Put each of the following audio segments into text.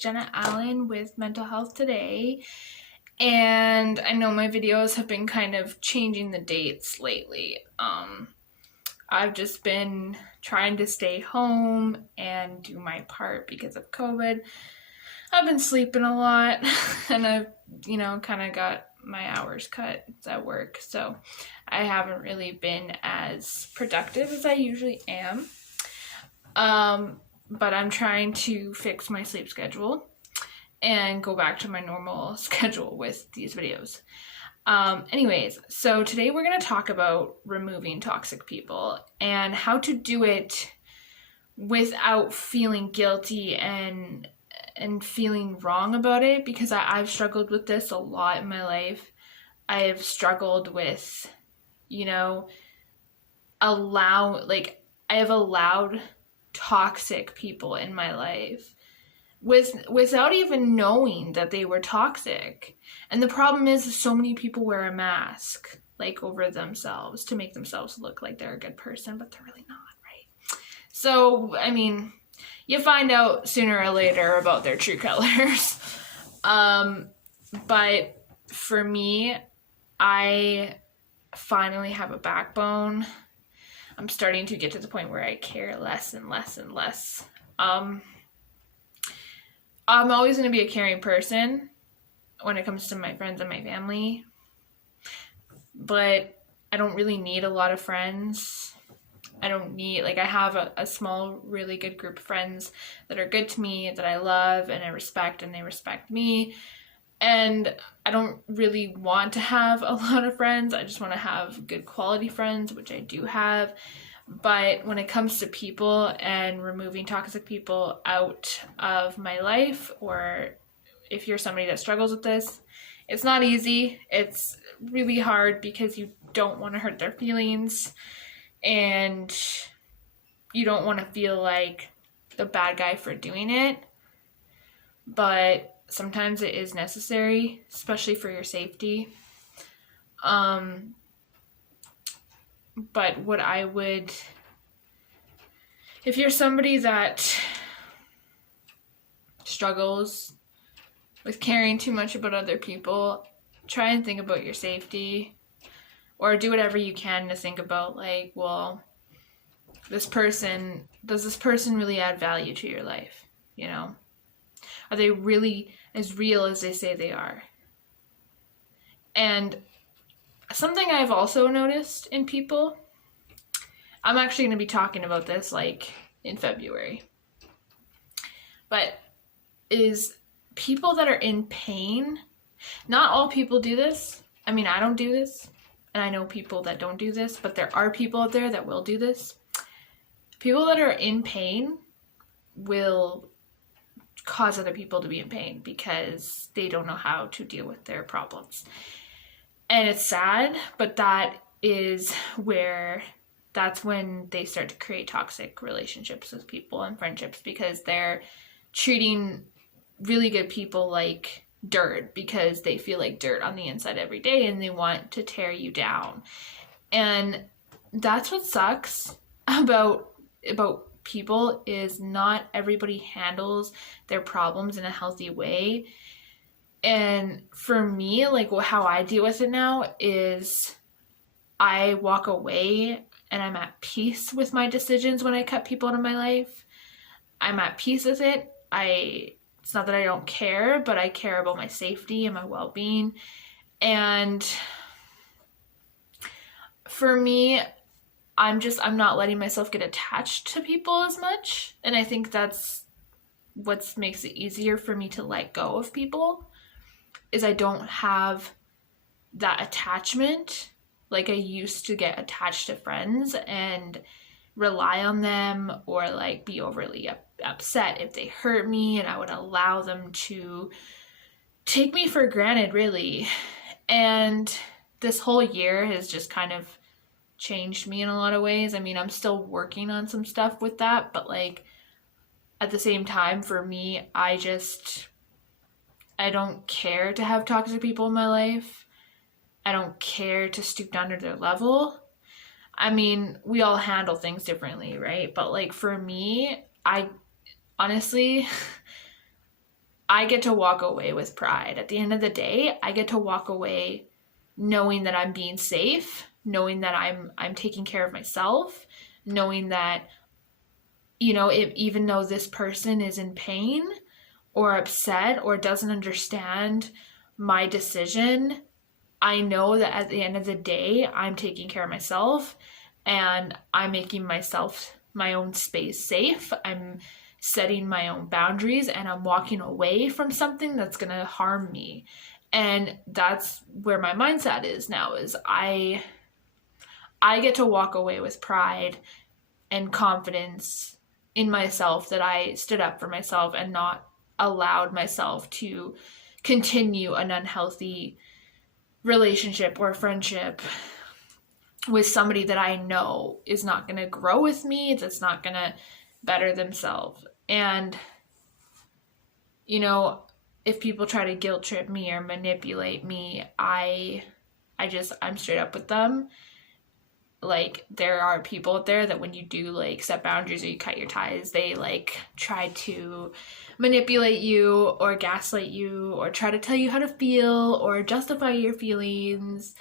Jenna Allen with Mental Health Today, and I know my videos have been kind of changing the dates lately. I've just been trying to stay home and do my part because of COVID. I've been sleeping a lot and I've, kind of got my hours cut at work, so I haven't really been as productive as I usually am. But I'm trying to fix my sleep schedule and go back to my normal schedule with these videos. Anyways, so today we're going to talk about removing toxic people and how to do it without feeling guilty and feeling wrong about it, because I've struggled with this a lot in my life. I have struggled with, I have allowed toxic people in my life without even knowing that they were toxic. And the problem is so many people wear a mask over themselves to make themselves look like they're a good person, but they're really not, right? So, you find out sooner or later about their true colors. But for me, I finally have a backbone. I'm starting to get to the point where I care less and less and less. I'm always going to be a caring person when it comes to my friends and my family, but I don't really need a lot of friends. I don't need, I have a small, really good group of friends that are good to me, that I love and I respect, and they respect me. And I don't really want to have a lot of friends. I just want to have good quality friends, which I do have. But when it comes to people and removing toxic people out of my life, or if you're somebody that struggles with this, it's not easy. It's really hard because you don't want to hurt their feelings and you don't want to feel like the bad guy for doing it. But sometimes it is necessary, especially for your safety. But what I would, if you're somebody that struggles with caring too much about other people, try and think about your safety, or do whatever you can to think about, does this person really add value to your life? Are they really as real as they say they are? And something I've also noticed in people, I'm actually going to be talking about this in February, but is people that are in pain. Not all people do this. I don't do this, and I know people that don't do this, but there are people out there that will do this. People that are in pain will cause other people to be in pain because they don't know how to deal with their problems. And it's sad, but that's when they start to create toxic relationships with people and friendships, because they're treating really good people like dirt because they feel like dirt on the inside every day and they want to tear you down. And that's what sucks about people, is not everybody handles their problems in a healthy way. And for me, how I deal with it now is I walk away and I'm at peace with my decisions when I cut people out of my life. I'm at peace with it. It's not that I don't care, but I care about my safety and my well-being. And for me, I'm not letting myself get attached to people as much. And I think that's what makes it easier for me to let go of people, is I don't have that attachment like I used to get attached to friends and rely on them, or be overly upset if they hurt me, and I would allow them to take me for granted, really. And this whole year has just kind of changed me in a lot of ways. I'm still working on some stuff with that, but at the same time, for me, I don't care to have toxic people in my life. I don't care to stoop down to their level. We all handle things differently, right? But for me, I honestly, I get to walk away with pride. At the end of the day, I get to walk away knowing that I'm being safe, knowing that I'm taking care of myself, knowing that, you know, even though this person is in pain or upset or doesn't understand my decision, I know that at the end of the day, I'm taking care of myself and I'm making myself, my own space safe. I'm setting my own boundaries and I'm walking away from something that's going to harm me. And that's where my mindset is now, is I get to walk away with pride and confidence in myself that I stood up for myself and not allowed myself to continue an unhealthy relationship or friendship with somebody that I know is not going to grow with me, that's not going to better themselves. And, you know, if people try to guilt trip me or manipulate me, I'm straight up with them. Like, there are people out there that when you do like set boundaries or you cut your ties, they like try to manipulate you or gaslight you or try to tell you how to feel or justify your feelings.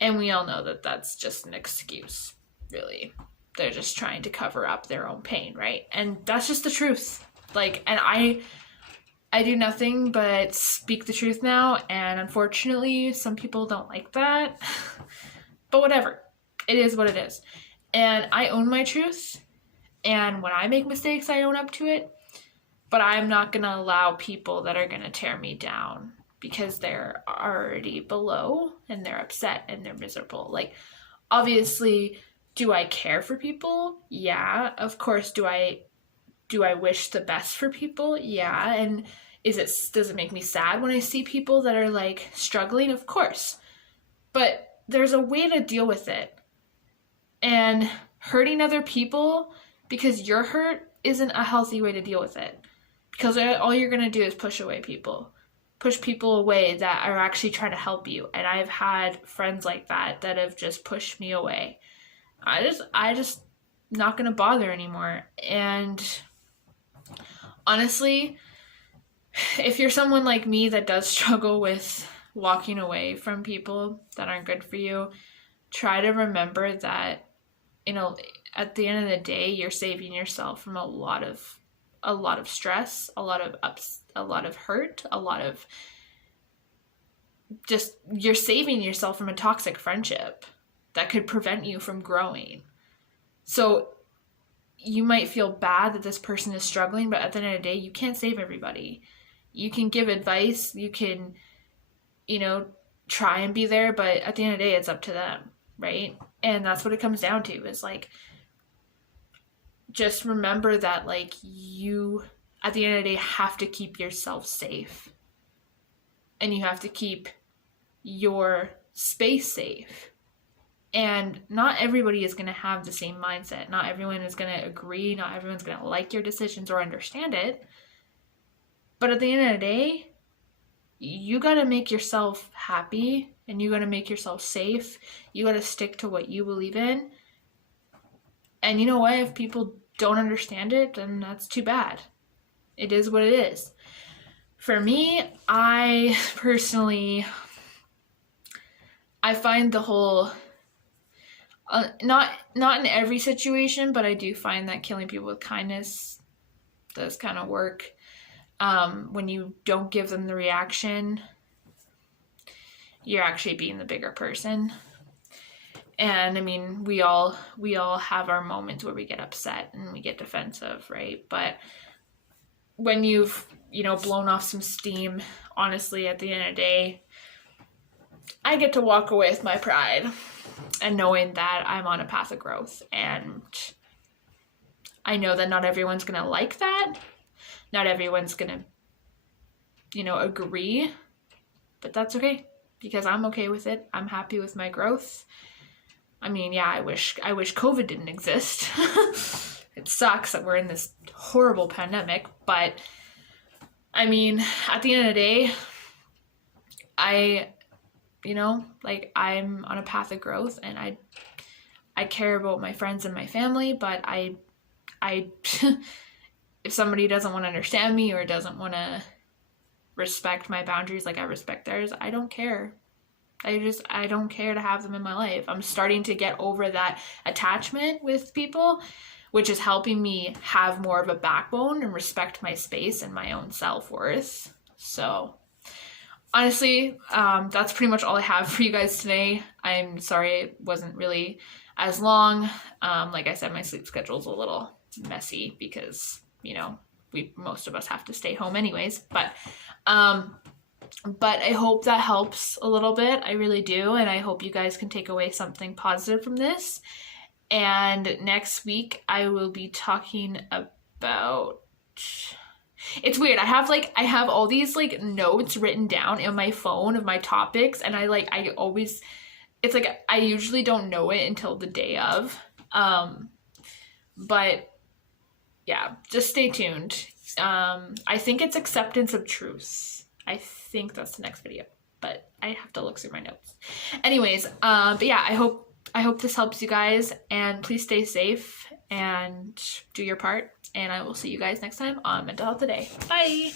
And we all know that that's just an excuse, really. They're just trying to cover up their own pain, right? And that's just the truth. Like, and I do nothing but speak the truth now, and unfortunately, some people don't like that. But whatever. It is what it is. And I own my truth, and when I make mistakes, I own up to it. But I'm not going to allow people that are going to tear me down because they're already below and they're upset and they're miserable. Like, obviously, do I care for people? Yeah. Of course, do I wish the best for people? Yeah. And does it make me sad when I see people that are like struggling? Of course. But there's a way to deal with it. And hurting other people because you're hurt isn't a healthy way to deal with it. Because all you're going to do is push people away that are actually trying to help you. And I've had friends like that have just pushed me away. I just not going to bother anymore. And honestly, if you're someone like me that does struggle with walking away from people that aren't good for you, try to remember that, you know, at the end of the day, you're saving yourself from a lot of stress, a lot of hurt, you're saving yourself from a toxic friendship that could prevent you from growing. So you might feel bad that this person is struggling, but at the end of the day, you can't save everybody. You can give advice, you can, you know, try and be there, but at the end of the day, it's up to them, right? And that's what it comes down to, is like, just remember that, like, you, at the end of the day, have to keep yourself safe. And you have to keep your space safe. And not everybody is going to have the same mindset. Not everyone is going to agree. Not everyone's going to like your decisions or understand it. But at the end of the day, you got to make yourself happy and you got to make yourself safe. You got to stick to what you believe in. And you know what? If people don't understand it, then that's too bad. It is what it is. For me, I personally, I find the whole, not in every situation, but I do find that killing people with kindness does kind of work. When you don't give them the reaction, you're actually being the bigger person. And I mean, we all have our moments where we get upset and we get defensive, right? But when you've, you know, blown off some steam, honestly, at the end of the day, I get to walk away with my pride and knowing that I'm on a path of growth. And I know that not everyone's going to like that. Not everyone's going to, you know, agree. But that's okay, because I'm okay with it. I'm happy with my growth. I mean, yeah, I wish COVID didn't exist. It sucks that we're in this horrible pandemic, but I mean, at the end of the day, you know, like, I'm on a path of growth, and I care about my friends and my family, but I if somebody doesn't want to understand me or doesn't want to respect my boundaries like I respect theirs, I don't care. I don't care to have them in my life. I'm starting to get over that attachment with people, which is helping me have more of a backbone and respect my space and my own self-worth. So honestly, that's pretty much all I have for you guys today. I'm sorry it wasn't really as long. Like I said, my sleep schedule's a little messy because, you know, most of us have to stay home anyways. But I hope that helps a little bit. I really do. And I hope you guys can take away something positive from this. And next week I will be talking about, it's weird. I have all these like notes written down in my phone of my topics, and I usually don't know it until the day of. But yeah, just stay tuned. I think it's acceptance of truth. I think that's the next video, but I have to look through my notes. Anyways, but yeah, I hope this helps you guys, and please stay safe and do your part, and I will see you guys next time on Mental Health Today. Bye!